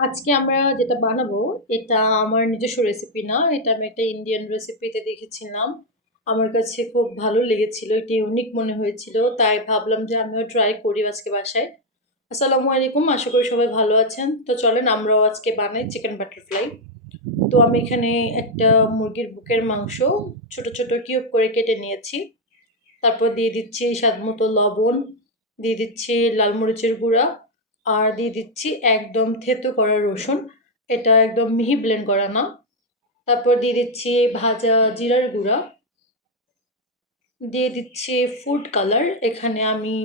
আজকে আমরা যেটা বানাবো, এটা আমার নিজস্ব রেসিপি না, এটা আমি একটা ইন্ডিয়ান রেসিপিতে দেখেছিলাম। আমার কাছে খুব ভালো লেগেছিল, এটি ইউনিক মনে হয়েছিল, তাই ভাবলাম যে আমিও ট্রাই করি আজকে বাসায়। আসসালামু আলাইকুম, আশা করি সবাই ভালো আছেন। তো চলেন, আমরাও আজকে বানাই চিকেন বাটারফ্লাই তো আমি এখানে একটা মুরগির বুকের মাংস ছোট ছোট কিউব করে কেটে নিয়েছি। তারপর দিয়ে দিচ্ছি স্বাদ মতো লবণ, দিয়ে দিচ্ছি লাল মরিচের গুঁড়া আর দিয়ে দিচ্ছি একদম থেতো করা রসুন। এটা একদম মিহি ব্লেন্ড করা না। তারপর দিয়ে দিচ্ছি ভাজা জিরার গুঁড়া। দিয়ে দিচ্ছি ফুড কালার এখানে আমি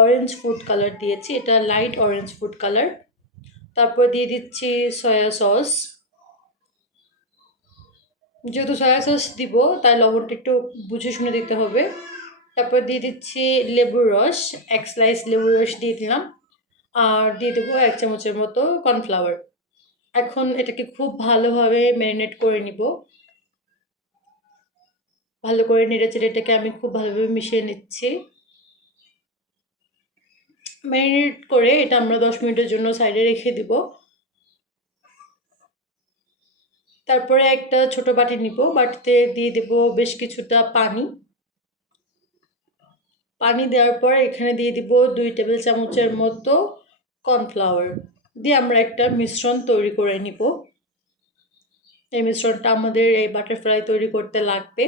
অরেঞ্জ ফুড কালার দিয়েছি। এটা লাইট অরেঞ্জ ফুড কালার তারপর দিয়ে দিচ্ছি সয়া সস যেহেতু সয়া সস দিব, তাই লবণটা একটু বুঝে শুনে দিতে হবে। তারপর দিয়ে দিচ্ছি লেবুর রস। এক স্লাইস লেবুর রস দিয়ে দিলাম। আর দিয়ে দেবো এক চামচের মতো কর্নফ্লাওয়ার এখন এটাকে খুব ভালোভাবে ম্যারিনেট করে নিব। ভালো করে নেড়ে চেড়ে এটাকে আমি খুব ভালোভাবে মিশিয়ে নিচ্ছি। ম্যারিনেট করে এটা আমরা দশ মিনিটের জন্য সাইডে রেখে দিব। তারপরে একটা ছোট বাটি নিব। বাটিতে দিয়ে দেব বেশ কিছুটা পানি। পানি দেওয়ার পর এখানে দিয়ে দিব দুই টেবিল চামচের মতো কর্নফ্লাওয়ার দিয়ে আমরা একটা মিশ্রণ তৈরি করে নিব। এই মিশ্রণটা আমাদের এই বাটারফ্লাই তৈরি করতে লাগবে।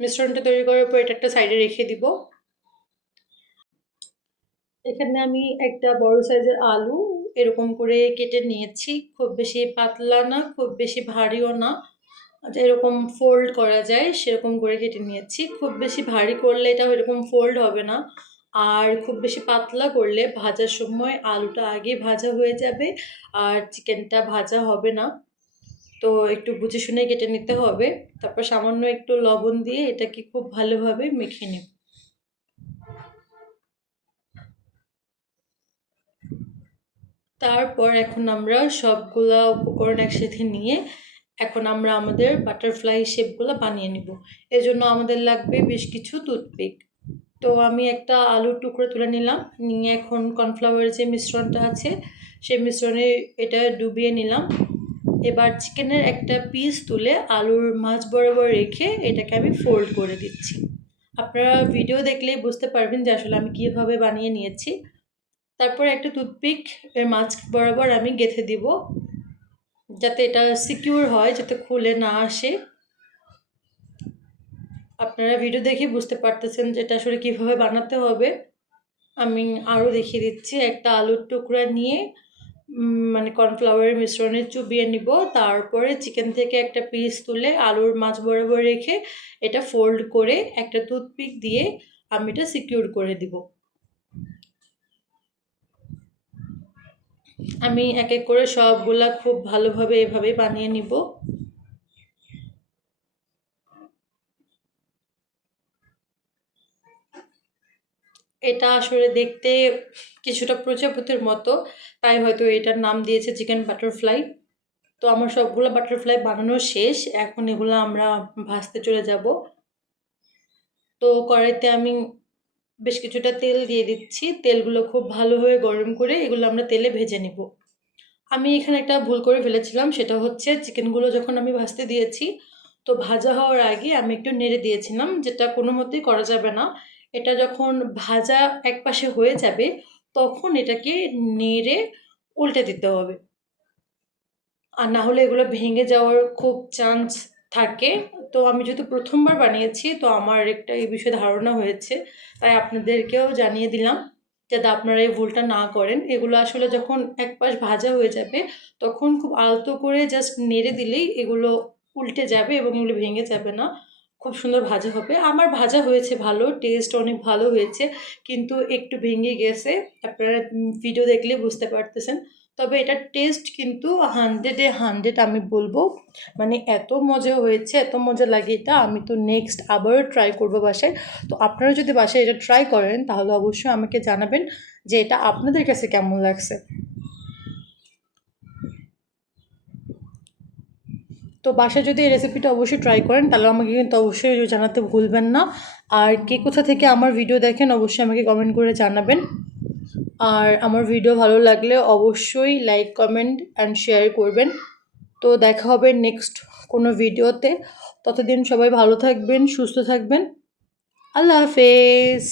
মিশ্রণটা তৈরি করার পর এটা একটা সাইডে রেখে দিব। এখানে আমি একটা বড় সাইজের আলু এরকম করে কেটে নিয়েছি। খুব বেশি পাতলা না, খুব বেশি ভারীও না। এরকম ফোল্ড করা যায়, সেরকম করে কেটে নিয়েছি। খুব বেশি ভারী করলে এটা এরকম ফোল্ড হবে না। আর খুব বেশি পাতলা করলে ভাজার সময় আলুটা আগে ভাজা হয়ে যাবে আর চিকেনটা ভাজা হবে না। তো একটু বুঝে শুনে কেটে নিতে হবে। তারপর সামান্য একটু লবণ দিয়ে এটাকে খুব ভালোভাবে মেখে নেব। তারপর এখন আমরা সবগুলা উপকরণ একসাথে নিয়ে এখন আমরা আমাদের বাটারফ্লাই শেপগুলো বানিয়ে নিব। এজন্য আমাদের লাগবে বেশ কিছু টুথপিক তো আমি একটা আলুর টুকরো তুলে নিলাম। নিয়ে এখন কর্নফ্লাওয়ারের যে মিশ্রণটা আছে, সেই মিশ্রণে এটা ডুবিয়ে নিলাম। এবার চিকেনের একটা পিস তুলে আলুর মাছ বরাবর রেখে এটাকে আমি ফোল্ড করে দিচ্ছি। আপনারা ভিডিও দেখলেই বুঝতে পারবেন যে আসলে আমি কীভাবে বানিয়ে নিয়েছি। তারপর একটা টুথপিক এর মাছ বরাবর আমি গেঁথে দিব, যাতে এটা সিকিউর হয়, যাতে খুলে না আসে। আপনারা ভিডিও দেখে বুঝতে পারতেছেন যে এটা আসলে কীভাবে বানাতে হবে। আমি আরও দেখিয়ে দিচ্ছি, একটা আলুর টুকরা নিয়ে মানে কর্নফ্লাওয়ারের মিশ্রণে চুবিয়ে নিব। তারপরে চিকেন থেকে একটা পিস তুলে আলুর মাছ বরাবর রেখে এটা ফোল্ড করে একটা টুথপিক দিয়ে আমি এটা সিকিউর করে দিব। আমি এক এক করে সবগুলা খুব ভালোভাবে এভাবে বানিয়ে নিব। এটা আসলে দেখতে কিছুটা প্রজাপতির মতো। তাই হয়তো এটার নাম দিয়েছে চিকেন বাটারফ্লাই। তো আমার সবগুলো বাটারফ্লাই বানানো শেষ। এখন এগুলো আমরা ভাজতে চলে যাব। তো কড়াইতে আমি বেশ কিছুটা তেল দিয়ে দিচ্ছি। তেলগুলো খুব ভালোভাবে গরম করে এগুলো আমরা তেলে ভেজে নিব। আমি এখানে একটা ভুল করে ফেলেছিলাম, সেটা হচ্ছে চিকেনগুলো যখন আমি ভাজতে দিয়েছি, তো ভাজা হওয়ার আগে আমি একটু নেড়ে দিয়েছিলাম, যেটা কোনো মতেই করা যাবে না। এটা যখন ভাজা এক পাশে হয়ে যাবে, তখন এটাকে নেড়ে উল্টে দিতে হবে। আর না হলে এগুলো ভেঙে যাওয়ার খুব চান্স থাকে। তো আমি যেহেতু প্রথমবার বানিয়েছি, তো আমার একটা এই বিষয়ে ধারণা হয়েছে। তাই আপনাদেরকেও জানিয়ে দিলাম যাতে আপনারা এই ভুলটা না করেন। এগুলো আসলে যখন এক পাশ ভাজা হয়ে যাবে, তখন খুব আলতো করে জাস্ট নেড়ে দিলেই এগুলো উল্টে যাবে এবং এগুলো ভেঙে যাবে না। খুব সুন্দর ভাজা হবে। আমার ভাজা হয়েছে ভালো টেস্ট অনেক ভালো হয়েছে, কিন্তু একটু ভেঙে গেছে। আপনারা ভিডিও দেখলে বুঝতে পারতেছেন। তবে এটার টেস্ট কিন্তু হান্ড্রেডে হান্ড্রেড আমি বলব। মানে এত মজা হয়েছে, এত মজা লাগে এটা। আমি তো নেক্সট আবারও ট্রাই করব বাসায়। তো আপনারা যদি বাসায় এটা ট্রাই করেন, তাহলে অবশ্যই আমাকে জানাবেন যে এটা আপনাদের কাছে কেমন লাগছে। তো বাসায় যদি এই রেসিপিটা অবশ্যই ট্রাই করেন, তাহলে আমাকে কিন্তু অবশ্যই জানাতে ভুলবেন না। আর কে কোথা থেকে আমার ভিডিও দেখেন, অবশ্যই আমাকে কমেন্ট করে জানাবেন। আর আমার ভিডিও ভালো লাগলে অবশ্যই লাইক কমেন্ট অ্যান্ড শেয়ার করবেন। তো দেখা হবে নেক্সট কোনো ভিডিওতে ততদিন সবাই ভালো থাকবেন, সুস্থ থাকবেন। আল্লাহ হাফেজ।